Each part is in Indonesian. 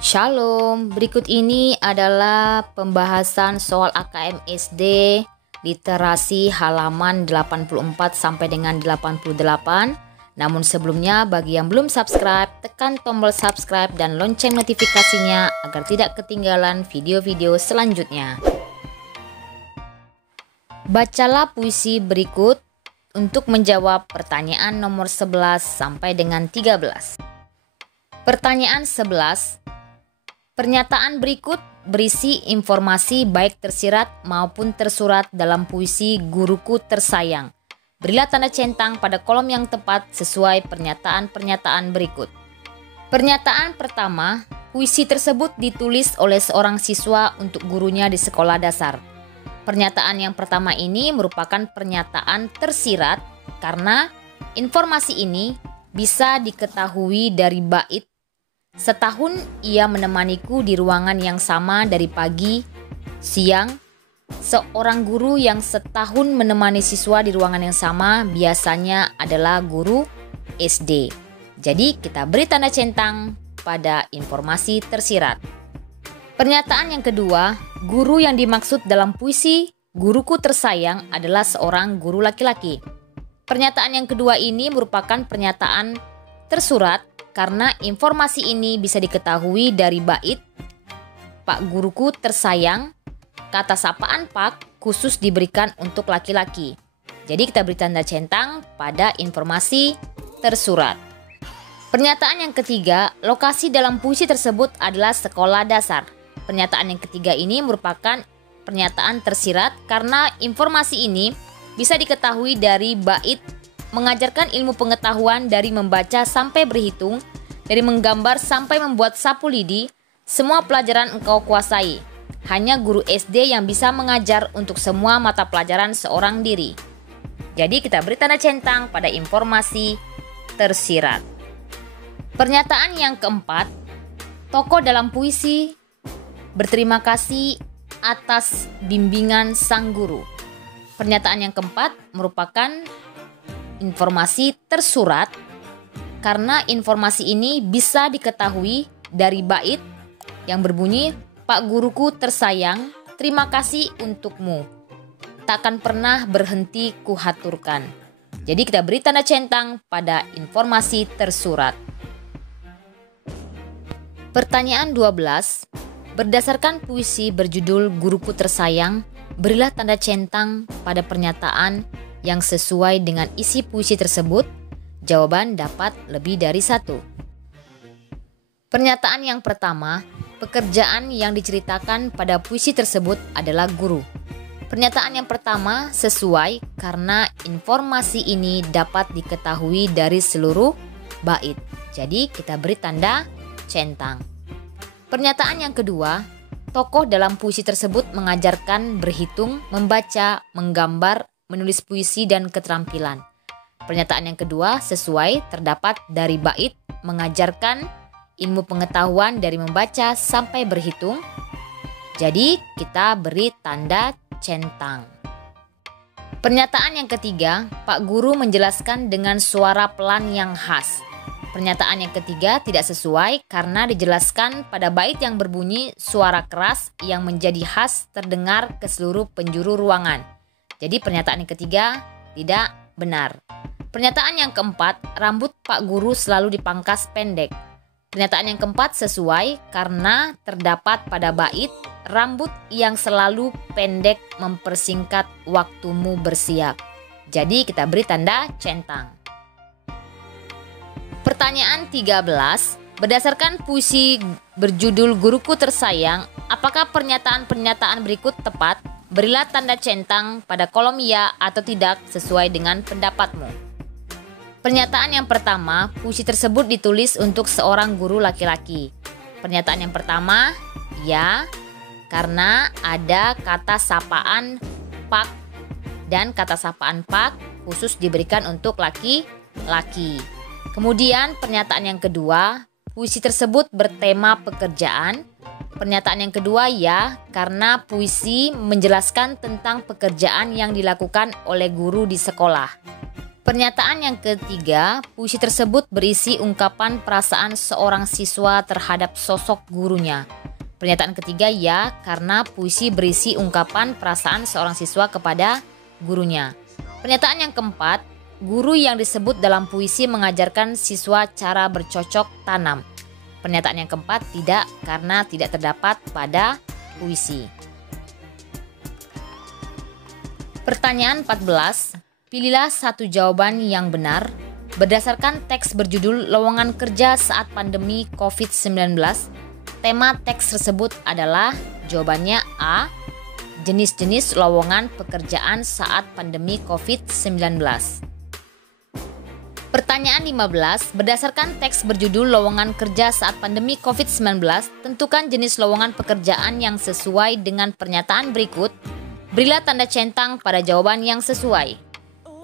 Shalom, berikut ini adalah pembahasan soal AKM SD literasi halaman 84 sampai dengan 88. Namun sebelumnya, bagi yang belum subscribe, tekan tombol subscribe dan lonceng notifikasinya agar tidak ketinggalan video-video selanjutnya. Bacalah puisi berikut untuk menjawab pertanyaan nomor 11 sampai dengan 13. Pertanyaan 11. Pernyataan berikut berisi informasi baik tersirat maupun tersurat dalam puisi Guruku Tersayang. Berilah tanda centang pada kolom yang tepat sesuai pernyataan-pernyataan berikut. Pernyataan pertama, puisi tersebut ditulis oleh seorang siswa untuk gurunya di sekolah dasar. Pernyataan yang pertama ini merupakan pernyataan tersirat karena informasi ini bisa diketahui dari bait. Setahun ia menemaniku di ruangan yang sama dari pagi, siang. Seorang guru yang setahun menemani siswa di ruangan yang sama biasanya adalah guru SD. Jadi kita beri tanda centang pada informasi tersirat. Pernyataan yang kedua, guru yang dimaksud dalam puisi Guruku Tersayang adalah seorang guru laki-laki. Pernyataan yang kedua ini merupakan pernyataan tersurat karena informasi ini bisa diketahui dari bait Pak Guruku Tersayang, kata sapaan Pak khusus diberikan untuk laki-laki. Jadi kita beri tanda centang pada informasi tersurat. Pernyataan yang ketiga, lokasi dalam puisi tersebut adalah sekolah dasar. Pernyataan yang ketiga ini merupakan pernyataan tersirat karena informasi ini bisa diketahui dari bait mengajarkan ilmu pengetahuan dari membaca sampai berhitung, dari menggambar sampai membuat sapu lidi, semua pelajaran engkau kuasai. Hanya guru SD yang bisa mengajar untuk semua mata pelajaran seorang diri. Jadi kita beri tanda centang pada informasi tersirat. Pernyataan yang keempat, tokoh dalam puisi berterima kasih atas bimbingan sang guru. Pernyataan yang keempat merupakan informasi tersurat karena informasi ini bisa diketahui dari bait yang berbunyi Pak Guruku Tersayang, terima kasih untukmu. Takkan pernah berhenti kuhaturkan. Jadi kita beri tanda centang pada informasi tersurat. Pertanyaan 12. Berdasarkan puisi berjudul Guruku Tersayang, berilah tanda centang pada pernyataan yang sesuai dengan isi puisi tersebut. Jawaban dapat lebih dari satu. Pernyataan yang pertama, pekerjaan yang diceritakan pada puisi tersebut adalah guru. Pernyataan yang pertama sesuai karena informasi ini dapat diketahui dari seluruh bait. Jadi kita beri tanda centang. Pernyataan yang kedua, tokoh dalam puisi tersebut mengajarkan berhitung, membaca, menggambar, menulis puisi dan keterampilan. Pernyataan yang kedua sesuai terdapat dari bait mengajarkan ilmu pengetahuan dari membaca sampai berhitung. Jadi kita beri tanda centang. Pernyataan yang ketiga, Pak Guru menjelaskan dengan suara pelan yang khas. Pernyataan yang ketiga tidak sesuai karena dijelaskan pada bait yang berbunyi suara keras yang menjadi khas terdengar ke seluruh penjuru ruangan. Jadi pernyataan yang ketiga tidak benar. Pernyataan yang keempat, rambut Pak Guru selalu dipangkas pendek. Pernyataan yang keempat sesuai karena terdapat pada bait rambut yang selalu pendek mempersingkat waktumu bersiap. Jadi kita beri tanda centang. Pertanyaan 13, berdasarkan puisi berjudul Guruku Tersayang, apakah pernyataan-pernyataan berikut tepat? Berilah tanda centang pada kolom ya atau tidak sesuai dengan pendapatmu. Pernyataan yang pertama, puisi tersebut ditulis untuk seorang guru laki-laki. Pernyataan yang pertama, ya, karena ada kata sapaan Pak dan kata sapaan Pak khusus diberikan untuk laki-laki. Kemudian pernyataan yang kedua, puisi tersebut bertema pekerjaan. Pernyataan yang kedua ya, karena puisi menjelaskan tentang pekerjaan yang dilakukan oleh guru di sekolah. Pernyataan yang ketiga, puisi tersebut berisi ungkapan perasaan seorang siswa terhadap sosok gurunya. Pernyataan ketiga ya, karena puisi berisi ungkapan perasaan seorang siswa kepada gurunya. Pernyataan yang keempat, guru yang disebut dalam puisi mengajarkan siswa cara bercocok tanam. Pernyataan yang keempat tidak, karena tidak terdapat pada puisi. Pertanyaan 14. Pilihlah satu jawaban yang benar berdasarkan teks berjudul Lowongan Kerja Saat Pandemi COVID-19. Tema teks tersebut adalah jawabannya A. Jenis-jenis lowongan pekerjaan saat pandemi COVID-19. Pertanyaan 15. Berdasarkan teks berjudul Lowongan Kerja Saat Pandemi COVID-19, tentukan jenis lowongan pekerjaan yang sesuai dengan pernyataan berikut. Berilah tanda centang pada jawaban yang sesuai.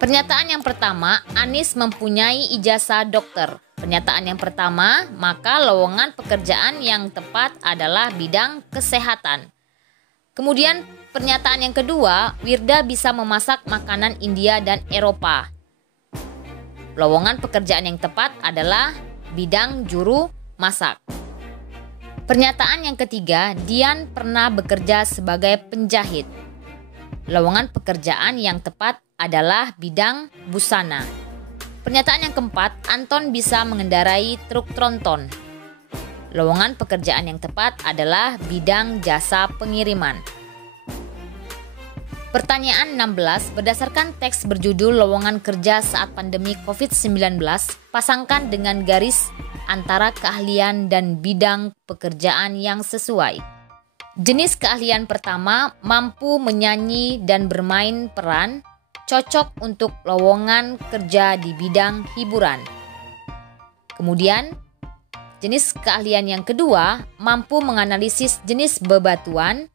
Pernyataan yang pertama, Anis mempunyai ijazah dokter. Pernyataan yang pertama, maka lowongan pekerjaan yang tepat adalah bidang kesehatan. Kemudian pernyataan yang kedua, Wirda bisa memasak makanan India dan Eropa. Lowongan pekerjaan yang tepat adalah bidang juru masak. Pernyataan yang ketiga, Dian pernah bekerja sebagai penjahit. Lowongan pekerjaan yang tepat adalah bidang busana. Pernyataan yang keempat, Anton bisa mengendarai truk tronton. Lowongan pekerjaan yang tepat adalah bidang jasa pengiriman. Pertanyaan 16, berdasarkan teks berjudul Lowongan Kerja Saat Pandemi COVID-19, pasangkan dengan garis antara keahlian dan bidang pekerjaan yang sesuai. Jenis keahlian pertama, mampu menyanyi dan bermain peran, cocok untuk lowongan kerja di bidang hiburan. Kemudian, jenis keahlian yang kedua, mampu menganalisis jenis bebatuan,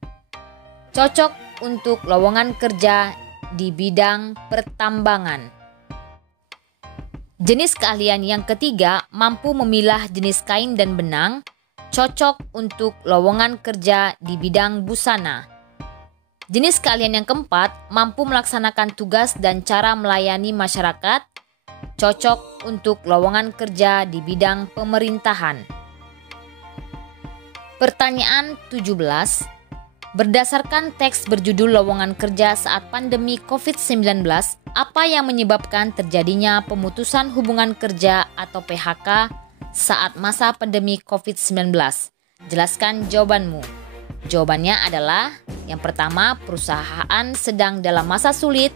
cocok untuk lowongan kerja di bidang pertambangan. Jenis keahlian yang ketiga, mampu memilah jenis kain dan benang, cocok untuk lowongan kerja di bidang busana. Jenis keahlian yang keempat, mampu melaksanakan tugas dan cara melayani masyarakat, cocok untuk lowongan kerja di bidang pemerintahan. Pertanyaan 17. Berdasarkan teks berjudul Lowongan Kerja Saat Pandemi COVID-19, apa yang menyebabkan terjadinya pemutusan hubungan kerja atau PHK saat masa pandemi COVID-19? Jelaskan jawabanmu. Jawabannya adalah yang pertama, perusahaan sedang dalam masa sulit.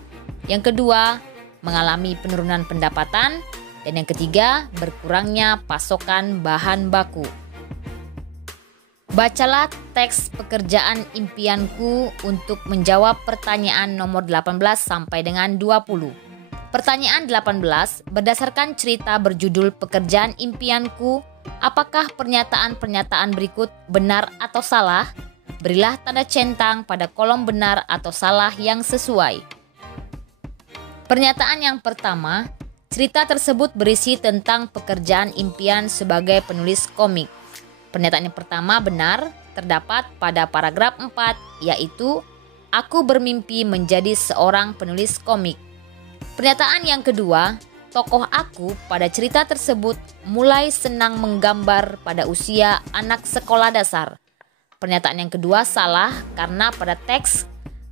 Yang kedua, mengalami penurunan pendapatan. Dan yang ketiga, berkurangnya pasokan bahan baku. Bacalah teks pekerjaan impianku untuk menjawab pertanyaan nomor 18 sampai dengan 20. Pertanyaan 18, berdasarkan cerita berjudul Pekerjaan Impianku, apakah pernyataan-pernyataan berikut benar atau salah? Berilah tanda centang pada kolom benar atau salah yang sesuai. Pernyataan yang pertama, cerita tersebut berisi tentang pekerjaan impian sebagai penulis komik. Pernyataan yang pertama benar, terdapat pada paragraf 4, yaitu aku bermimpi menjadi seorang penulis komik. Pernyataan yang kedua, tokoh aku pada cerita tersebut mulai senang menggambar pada usia anak sekolah dasar. Pernyataan yang kedua salah karena pada teks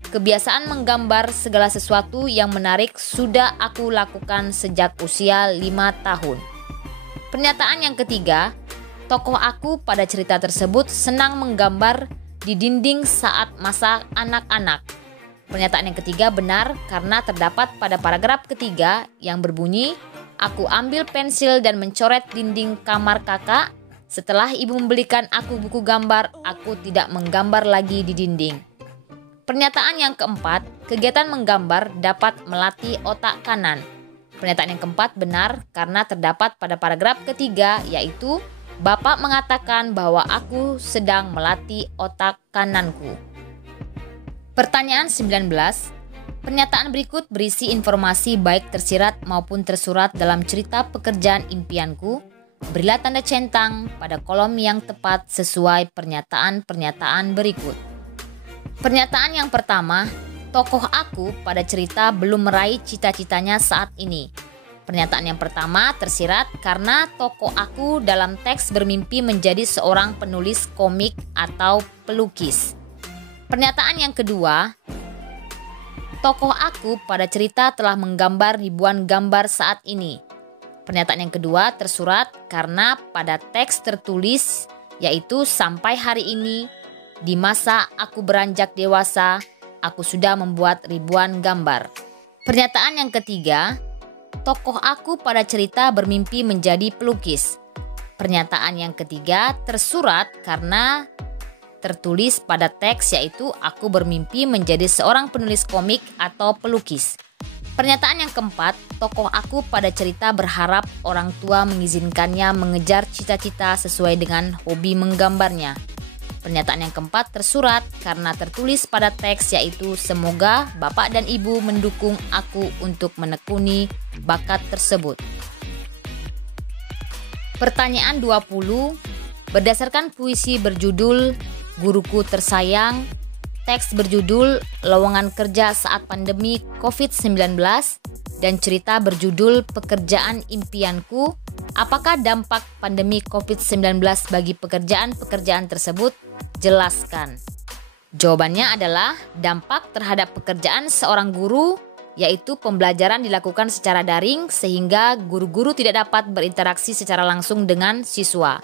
kebiasaan menggambar segala sesuatu yang menarik sudah aku lakukan sejak usia 5 tahun. Pernyataan yang ketiga, tokoh aku pada cerita tersebut senang menggambar di dinding saat masa anak-anak. Pernyataan yang ketiga benar karena terdapat pada paragraf ketiga yang berbunyi, aku ambil pensil dan mencoret dinding kamar kakak. Setelah ibu membelikan aku buku gambar, aku tidak menggambar lagi di dinding. Pernyataan yang keempat, kegiatan menggambar dapat melatih otak kanan. Pernyataan yang keempat benar karena terdapat pada paragraf ketiga, yaitu Bapak mengatakan bahwa aku sedang melatih otak kananku. Pertanyaan 19. Pernyataan berikut berisi informasi baik tersirat maupun tersurat dalam cerita pekerjaan impianku. Berilah tanda centang pada kolom yang tepat sesuai pernyataan-pernyataan berikut. Pernyataan yang pertama, tokoh aku pada cerita belum meraih cita-citanya saat ini. Pernyataan yang pertama tersirat karena tokoh aku dalam teks bermimpi menjadi seorang penulis komik atau pelukis. Pernyataan yang kedua, tokoh aku pada cerita telah menggambar ribuan gambar saat ini. Pernyataan yang kedua tersurat karena pada teks tertulis yaitu sampai hari ini, di masa aku beranjak dewasa, aku sudah membuat ribuan gambar. Pernyataan yang ketiga, tokoh aku pada cerita bermimpi menjadi pelukis. Pernyataan yang ketiga tersurat karena tertulis pada teks yaitu aku bermimpi menjadi seorang penulis komik atau pelukis. Pernyataan yang keempat, tokoh aku pada cerita berharap orang tua mengizinkannya mengejar cita-cita sesuai dengan hobi menggambarnya. Pernyataan yang keempat tersurat karena tertulis pada teks yaitu semoga bapak dan ibu mendukung aku untuk menekuni bakat tersebut. Pertanyaan 20, berdasarkan puisi berjudul Guruku Tersayang, teks berjudul Lowongan Kerja Saat Pandemi COVID-19, dan cerita berjudul Pekerjaan Impianku, apakah dampak pandemi COVID-19 bagi pekerjaan-pekerjaan tersebut? Jelaskan. Jawabannya adalah dampak terhadap pekerjaan seorang guru, yaitu pembelajaran dilakukan secara daring sehingga guru-guru tidak dapat berinteraksi secara langsung dengan siswa.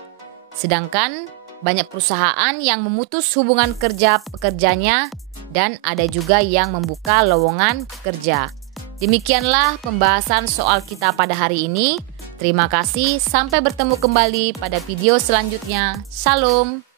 Sedangkan banyak perusahaan yang memutus hubungan kerja pekerjanya dan ada juga yang membuka lowongan kerja. Demikianlah pembahasan soal kita pada hari ini. Terima kasih, sampai bertemu kembali pada video selanjutnya. Shalom.